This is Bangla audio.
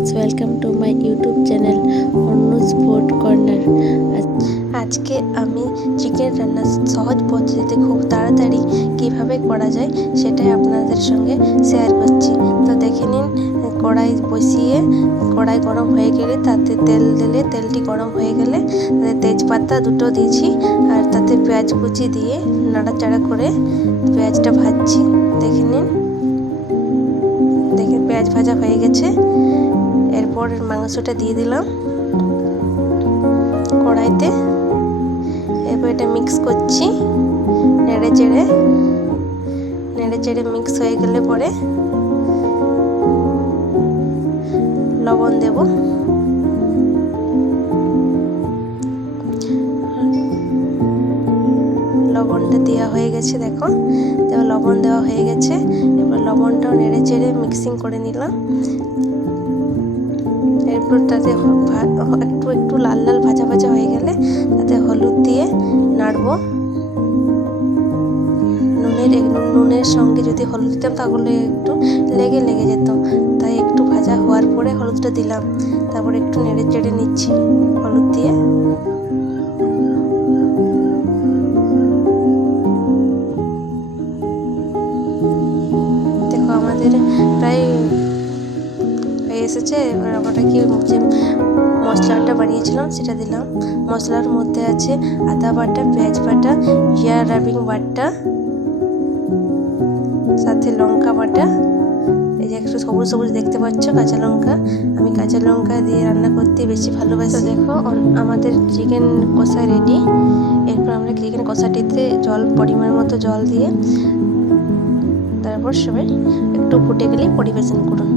Friends, welcome to my YouTube channel Anuj food corner. আজকে আমি চিকেন রান্না সহজ পদ্ধতিতে খুব তাড়াতাড়ি কিভাবে করা যায় সেটাই আপনাদের সঙ্গে শেয়ার করছি। তো দেখে নিন, কড়াই বসিয়ে কড়াই গরম হয়ে গেলে তাতে তেল দিলে, তেলটি গরম হয়ে গেলে তাতে তেজপাতা দুটো দিয়েছি আর তাতে পেঁয়াজ কুচি দিয়ে নাড়াচাড়া করে পেঁয়াজটা ভাজছি। দেখে নিন, দেখে পেঁয়াজ ভাজা হয়ে গেছে। এরপর মাংসটা দিয়ে দিলাম কড়াইতে। এরপর এটা মিক্স করছি, নেড়ে চেড়ে মিক্স হয়ে গেলে পরে লবণ দেব। লবণটা দেওয়া হয়ে গেছে, দেখো লবণ দেওয়া হয়ে গেছে। এবার লবণটাও নেড়ে চেড়ে মিক্সিং করে নিলাম। এরপর তাতে একটু লাল লাল ভাজা ভাজা হয়ে গেলে তাতে হলুদ দিয়ে নাড়বো। নুনের সঙ্গে যদি হলুদ দিতাম তাহলে একটু লেগে যেত, তাই একটু ভাজা হওয়ার পরে হলুদটা দিলাম। তারপর একটু নেড়ে চেড়ে নিচ্ছি হলুদ দিয়ে। দেখো আমাদের প্রায় হয়ে এসেছে। এবার আমরা যে মশলাটা বানিয়েছিলাম সেটা দিলাম। মশলার মধ্যে আছে আদা বাটা, পেঁয়াজ বাটা, জিরা রাবিং বাটা, সাথে লঙ্কা বাটা। এই যে একটু সবুজ সবুজ দেখতে পাচ্ছ, কাঁচা লঙ্কা। আমি কাঁচা লঙ্কা দিয়ে রান্না করতে বেশি ভালোবাসি। দেখো আমাদের চিকেন কষা রেডি। এরপর আমরা চিকেন কষাটিতে পরিমাণ মতো জল দিয়ে তারপর সবাই একটু ফুটে গেলেই পরিবেশন করুন।